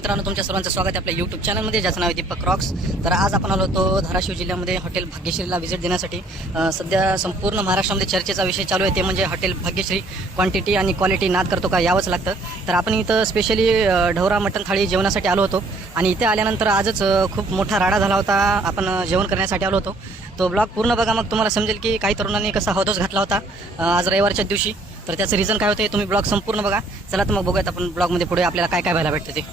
मित्रांनो, तुमच्या सर्वांचं स्वागत आहे आपल्या यूट्यूब चॅनलमध्ये, ज्याचं नाव आहे दीपक रॉक्स. तर आज आपण आलो होतो धाराशिव जिल्ह्यामध्ये हॉटेल भाग्यश्रीला व्हिजिट देण्यासाठी. सध्या संपूर्ण महाराष्ट्रामध्ये चर्चेचा विषय चालू आहे, ते म्हणजे हॉटेल भाग्यश्री क्वांटिटी आणि क्वालिटी नाद करतो का, यावंच लागतं. तर आपण इथं स्पेशली ढवरा मटण थाळी जेवणासाठी आलो होतो आणि इथे आल्यानंतर आजच खूप मोठा राडा झाला होता. आपण जेवण करण्यासाठी आलो होतो. तो ब्लॉग पूर्ण बघा, मग तुम्हाला समजेल की काही तरुणांनी कसा हौदोस घातला होता आज रविवारच्या दिवशी. तर त्याचं रिझन काय होते, तुम्ही ब्लॉग संपूर्ण बघा. चला तर मग बघूयात आपण ब्लॉगमध्ये पुढे आपल्याला काय काय व्हायला भेटतं ते.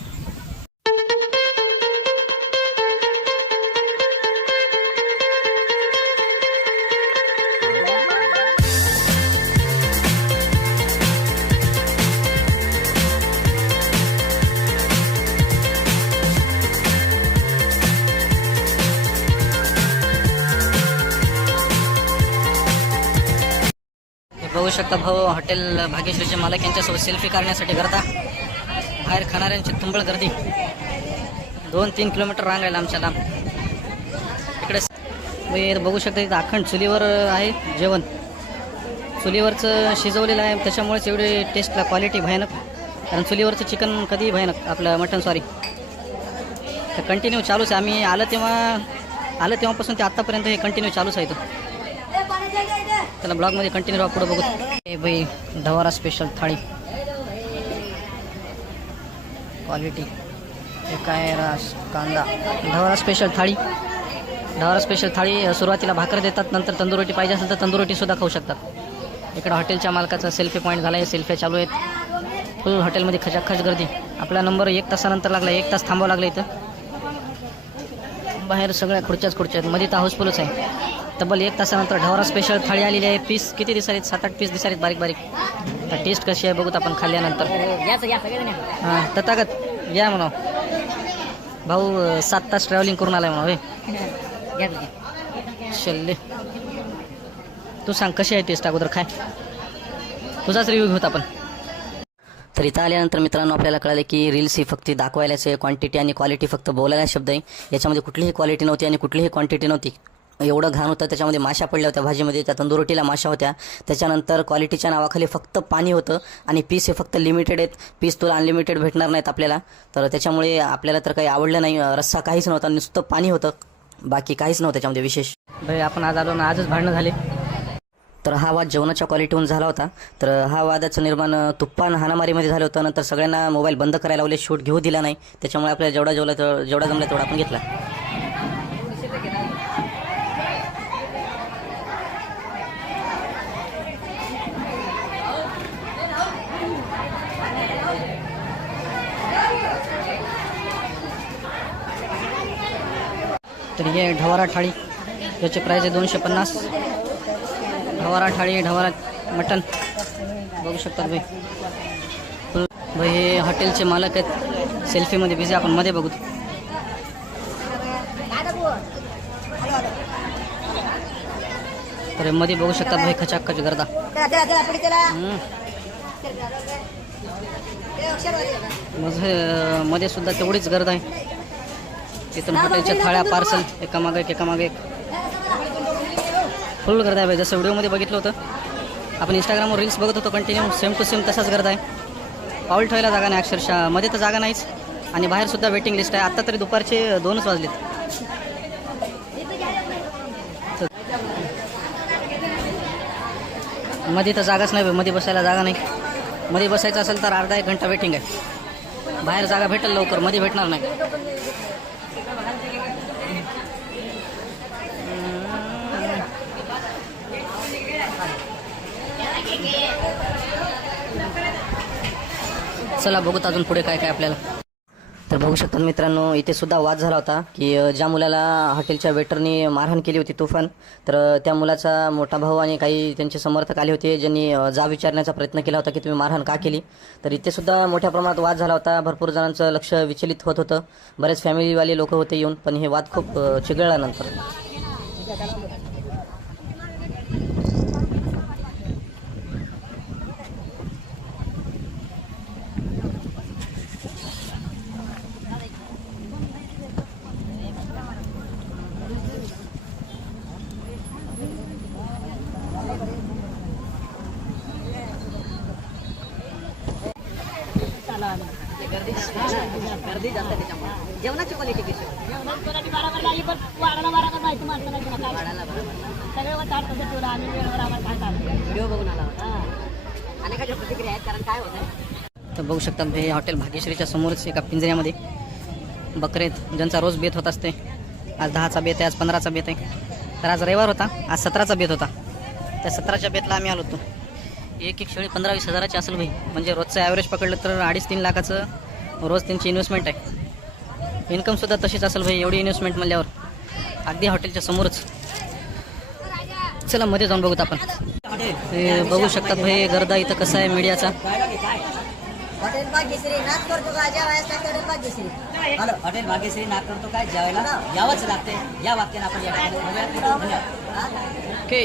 बघू शकता भाऊ, हॉटेल भाग्यश्रीचे मालक यांच्यासोबत सेल्फी काढण्यासाठी करता. बाहेर खाणाऱ्यांची तुंबळ गर्दी, 2-3 किलोमीटर रांग आहे आमच्या लांब. इकडे बघू शकता, इथं अखंड चुलीवर आहे जेवण. चुलीवरचं शिजवलेलं आहे, त्याच्यामुळेच एवढी टेस्टला क्वालिटी भयानक. कारण चुलीवरचं चिकन कधी भयानक, आपलं मटण सॉरी, तर कंटिन्यू चालूच आहे. आम्ही आलं तेव्हापासून ते आत्तापर्यंत हे कंटिन्यू चालूच आहे. तो त्याला ब्लॉगमध्ये कंटिन्यू राहा, पुढे बघू. हे बाई, ढवारा स्पेशल थाळी क्वालिटी, हे काय रास कांदा. ढवारा स्पेशल थाळी सुरुवातीला भाकर देतात, नंतर तंदूर रोटी पाहिजे असेल तर तंदूर रोटीसुद्धा खाऊ शकतात. इकडं हॉटेलच्या मालकाचा सेल्फी पॉईंट झाला आहे, सेल्फ्या चालू आहेत. फुल हॉटेलमध्ये खचाखच गर्दी. आपला नंबर 1 तासानंतर लागला, 1 तास थांबावं लागलं इथं. बाहेर सगळ्या खुर्च्याच आहेत, मध्ये तर हाऊसफुलच आहे. तब्बल 1 तासानंतर ढवरा स्पेशल थाळी आलेली आहे. पीस किती दिसारीत, 7-8 पीस दिसारीत, बारीक बारीक. तर टेस्ट कशी आहे बघूत आपण खाल्ल्यानंतर. हां, तथागत या म्हणा भाऊ, 7 तास ट्रॅव्हलिंग करून आलाय म्हणा. शल्ले, तू सांग कशी आहे टेस्ट, अगोदर खाय, तुझाच रिव्ह्यू घेऊत आपण. तर इथं आल्यानंतर मित्रांनो आपल्याला कळालं की रील्स ही फक्त दाखवायलाच आहे, क्वांटिटी आणि क्वालिटी फक्त बोलायला शब्द आहे. याच्यामध्ये कुठलीही क्वालिटी नव्हती आणि कुठलीही क्वांटिटी नव्हती. एवढं घाण होतं, त्याच्यामध्ये माशा पडल्या होत्या भाजीमध्ये, त्या तंदूर रोटीला माशा होत्या. त्याच्यानंतर क्वालिटीच्या नावाखाली फक्त पाणी होतं आणि पीस हे फक्त लिमिटेड आहेत. पीस तुला अनलिमिटेड भेटणार नाहीत आपल्याला. तर त्याच्यामुळे आपल्याला तर काही आवडलं नाही. रस्सा काहीच नव्हता, नुसतं पाणी होतं, बाकी काहीच नव्हतं त्याच्यामध्ये विशेष. भाई, आपण आज आलो ना, आजच भांडणं झाले. तर हा वाद जेवणाच्या क्वालिटीहून झाला होता. तर हा वादाचं निर्माण तुप्पान हाणामारीमध्ये झालं होतं. नंतर सगळ्यांना मोबाईल बंद करायला लावले, शूट घेऊ दिला नाही. त्याच्यामुळे आपल्याला जेवढा जमला तेवढा आपण घेतला. तर हे ढवारा थाळी, याची प्राईस आहे 250. ढवारा थाळी, ढवारा मटण बघू शकतात भाई. भाई हे हॉटेलचे मालक आहेत, सेल्फीमध्ये बिझी. आपण मध्ये बघू. तर मध्ये बघू शकतात भाई, खचाखच गर्दा. मध्ये सुद्धा तेवढीच गर्द आहे. तिथून हॉटेलच्या थाळ्या पार्सल एकामागे एक फुल गर्दा आहे भाई. जसं व्हिडिओमध्ये बघितलं होतं आपण, इंस्टाग्रामवर रील्स बघत होतो कंटिन्यू, सेम टू सेम तसाच गर्दा आहे. पाऊल ठेवायला जागा नाही अक्षरशः, मध्ये तर जागा नाहीच आणि बाहेर सुद्धा वेटिंग लिस्ट आहे. आत्ता तरी दुपारचे 2च वाजलेत. मध्ये तर जागाच नाही, मध्ये बसायला जागा नाही. मध्ये बसायचं असेल तर अर्धा 1 घंटा वेटिंग आहे. बाहेर जागा भेटेल लवकर, मध्ये भेटणार नाही. चला बघूत अजून पुढे काय काय आपल्याला. तर बघू शकतात मित्रांनो, इथे सुद्धा वाद झाला होता की ज्या मुलाला हॉटेलच्या वेटरनी मारहाण केली होती तुफान, तर त्या मुलाचा मोठा भाऊ आणि काही त्यांचे समर्थक आले होते, ज्यांनी जाब विचारण्याचा प्रयत्न केला होता की तुम्ही मारहाण का केली. तर इथे सुद्धा मोठ्या प्रमाणात वाद झाला होता. भरपूर जणांचं लक्ष विचलित होत होतं, बरेच फॅमिलीवाले लोक होते येऊन, पण हे वाद खूप चिघळल्यानंतर. गर्दी जास्त आहे त्याच्यामुळे. जेवणाची क्वालिटी कशी आहे? वाढायला व्हिडिओ बघून आला होता. अनेकाच्या प्रतिक्रिया आहेत, कारण काय होतं तर बघू शकतात हे हॉटेल भाग्यश्रीच्या समोरच एका पिंजऱ्यामध्ये बकरे आहेत, ज्यांचा रोज बेत होत असते. आज 10चा बेत आहे, आज 15चा बेत आहे. तर आज रविवार होता, आज 17चा बेत होता. त्या 17च्या बेतला आम्ही आलो होतो. एक शेळी 15-20 हजाराची असेल भाई, म्हणजे रोजचं ॲव्हरेज पकडलं तर 2.5-3 लाखाचं रोज त्यांची इन्व्हेस्टमेंट आहे. इन्कमसुद्धा तशीच असेल भाई, एवढी इन्व्हेस्टमेंट म्हणल्यावर. अगदी हॉटेलच्या समोरच. चला मध्ये जाऊन बघूत आपण. हे बघू शकतात भाई गर्दा इथं कसा आहे मीडियाचा. हॉटेल भाग्यश्री नाच करतो का जेवायला hotel Bhagyashree. Hello, hotel Bhagyashree नाच करतो काय जेवायला यावंच लागते. या वाक्याने आपण या ओके.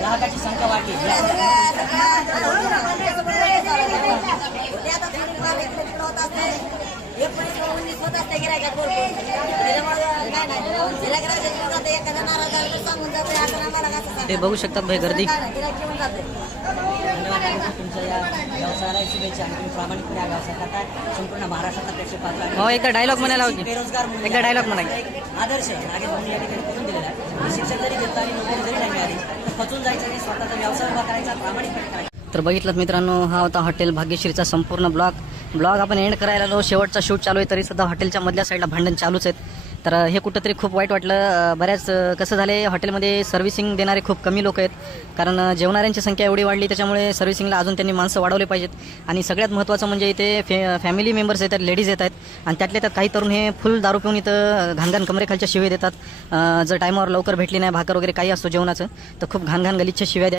ग्राहकाची संख्या वाढली. ते बघू शकतात भाई गर्दी. तुमच्या या व्यवसायाला शुभेच्छा आणि तुम्ही प्रामाणिकपणे व्यवसाय करताय. संपूर्ण महाराष्ट्रात प्रेक्षक पाहताय. हो, एकदा डायलॉग म्हणायला होती. बेरोजगार एकदा डायलॉग म्हणा. आदर्श नागेश भाऊंनी या ठिकाणी करून दिलेला आहे. शिक्षण जरी घेतलं आणि नोकरी जरी नाही मिळाली तर खचून जायचं आणि स्वतःचा व्यवसाय उभा करायचा, प्रामाणिकपणे करायचा. तर बघितलं मित्रांनो, हा होता हॉटेल भाग्यश्रीचा संपूर्ण ब्लॉग आपण एंड करायला आलो. शेवटचा शूट चालू आहे, तरी सुद्धा हॉटेलच्या मधल्या साईडला भांडण चालूच आहेत. तर हे कुठंतरी खूप वाईट वाटलं. बऱ्याच कसं झाले, हॉटेलमध्ये सर्व्हिसिंग देणारे खूप कमी लोक आहेत, कारण जेवणाऱ्यांची संख्या एवढी वाढली, त्याच्यामुळे सर्व्हिसिंगला अजून त्यांनी माणसं वाढवले पाहिजेत. आणि सगळ्यात महत्त्वाचं म्हणजे इथे फॅमिली मेंबर्स येतात, लेडीज येत आहेत, आणि त्यातल्या त्यात काही तरुण हे फुल दारू पिऊन इथं घाणघाण कमरेखालच्या शिव्या देतात. जर टायमावर लवकर भेटली नाही भाकर वगैरे काही असतो जेवणाचं, तर खूप घाणघाण गलिच्छ शिव्या